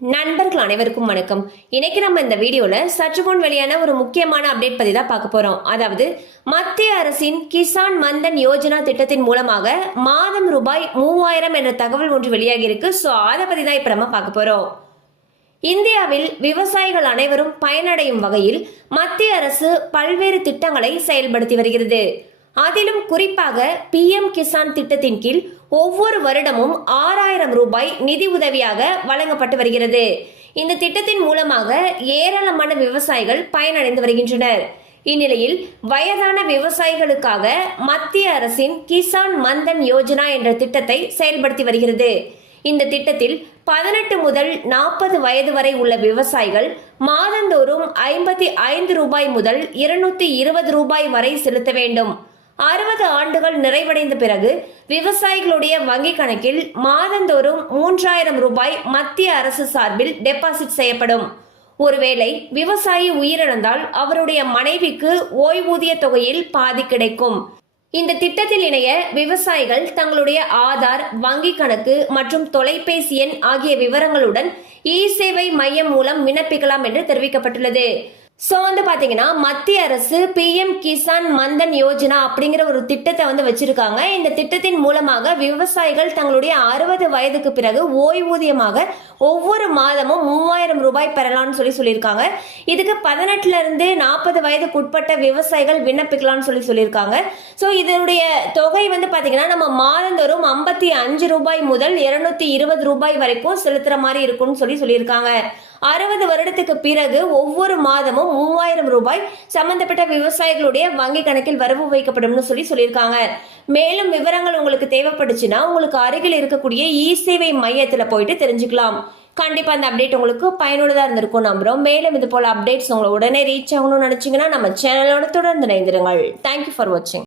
நண்பர்கள் அனைவருக்கும் வணக்கம். இன்னைக்கு நம்ம இந்த வீடியோல சற்று முன் வெளியான ஒரு முக்கியமான அப்டேட் பத்தி தான் பார்க்க போறோம். அதாவது மத்திய அரசின் கிசான் மந்தன் யோஜனா திட்டத்தின் மூலமாக மாதம் ரூபாய் 3000 என்ற தகவல் ஒன்று வெளியாகி இருக்கு. சோ அதை பத்தி தான் இப்ப நம்ம பார்க்க போறோம். இந்தியாவில் விவசாயிகள் அனைவரும் பயனடையும் வகையில் மத்திய அரசு பல்வேறு திட்டங்களை செயல்படுத்தி வருகிறது. அதிலும் குறிப்பாக PM கிசான் திட்டத்தின் கீழ் ஒவ்வொரு வருடமும் 6000 ரூபாய் நிதி உதவியாக வழங்கப்பட்டு வருகிறது. இந்த திட்டத்தின் மூலமாக ஏராளமான விவசாயிகள் பயனடைந்து வருகின்றனர். இந்நிலையில் வயதான விவசாயிகளுக்காக மத்திய அரசின் கிசான் மந்தன் யோஜனா என்ற திட்டத்தை செயல்படுத்தி வருகிறது. இந்த திட்டத்தில் 18 முதல் 40 வயது வரை உள்ள விவசாயிகள் மாதந்தோறும் 55 ரூபாய் முதல் 220 ரூபாய் வரை செலுத்த வேண்டும். 60 ஆண்டுகள் நிறைவடைந்த பிறகு விவசாயிகளுடைய வங்கி கணக்கில் மாதந்தோறும் 3000 ரூபாய் மத்திய அரசு சார்பில் டெபாசிட் செய்யப்படும். ஒருவேளை விவசாயி உயிரிழந்தால் அவருடைய மனைவிக்கு ஓய்வூதிய தொகையில் பாதி கிடைக்கும். இந்த திட்டத்தில் இணைய விவசாயிகள் தங்களுடைய ஆதார், வங்கி கணக்கு மற்றும் தொலைபேசி எண் ஆகிய விவரங்களுடன் இ-சேவை மையம் மூலம் விண்ணப்பிக்கலாம் என்று தெரிவிக்கப்பட்டுள்ளது. சோ பாத்தீங்கன்னா மத்திய அரசு PM கிசான் மந்தன் யோஜனா அப்படிங்கிற ஒரு திட்டத்தை வச்சிருக்காங்க. இந்த திட்டத்தின் மூலமாக விவசாயிகள் தங்களுடைய 60 வயதுக்கு பிறகு ஓய்வூதியமாக ஒவ்வொரு மாதமும் 3000 ரூபாய் பெறலாம்னு சொல்லியிருக்காங்க. இதுக்கு 18ல இருந்து 40 வயதுக்கு உட்பட்ட விவசாயிகள் விண்ணப்பிக்கலாம்னு சொல்லியிருக்காங்க. சோ இதனுடைய தொகை பாத்தீங்கன்னா நம்ம மாதந்தோறும் 55 ரூபாய் முதல் 220 ரூபாய் வரைக்கும் செலுத்துற மாதிரி இருக்கும்னு சொல்லியிருக்காங்க. 60 வருடத்துக்கு பிறகு ஒவ்வொரு மாதமும் 3000 ரூபாய் சம்பந்தப்பட்ட விவசாயிகளுடைய வங்கி கணக்கில் வரவு வைக்கப்படும் சொல்லியிருக்காங்க. மேலும் விவரங்கள் உங்களுக்கு தேவைப்படுச்சுன்னா உங்களுக்கு அருகில் இருக்கக்கூடிய இ-சேவை மையத்துல போயிட்டு தெரிஞ்சுக்கலாம். கண்டிப்பா அந்த அப்டேட் உங்களுக்கு பயனுள்ளதா இருந்திருக்கும் நம்புறோம். மேலும் இது போல அப்டேட்ஸ் உங்களை உடனே ரீச் ஆகணும்னு நினைச்சீங்கன்னா நம்ம சேனலோட தொடர்ந்து இணைந்திருங்கள். தேங்க்யூ ஃபார் வாட்சிங்.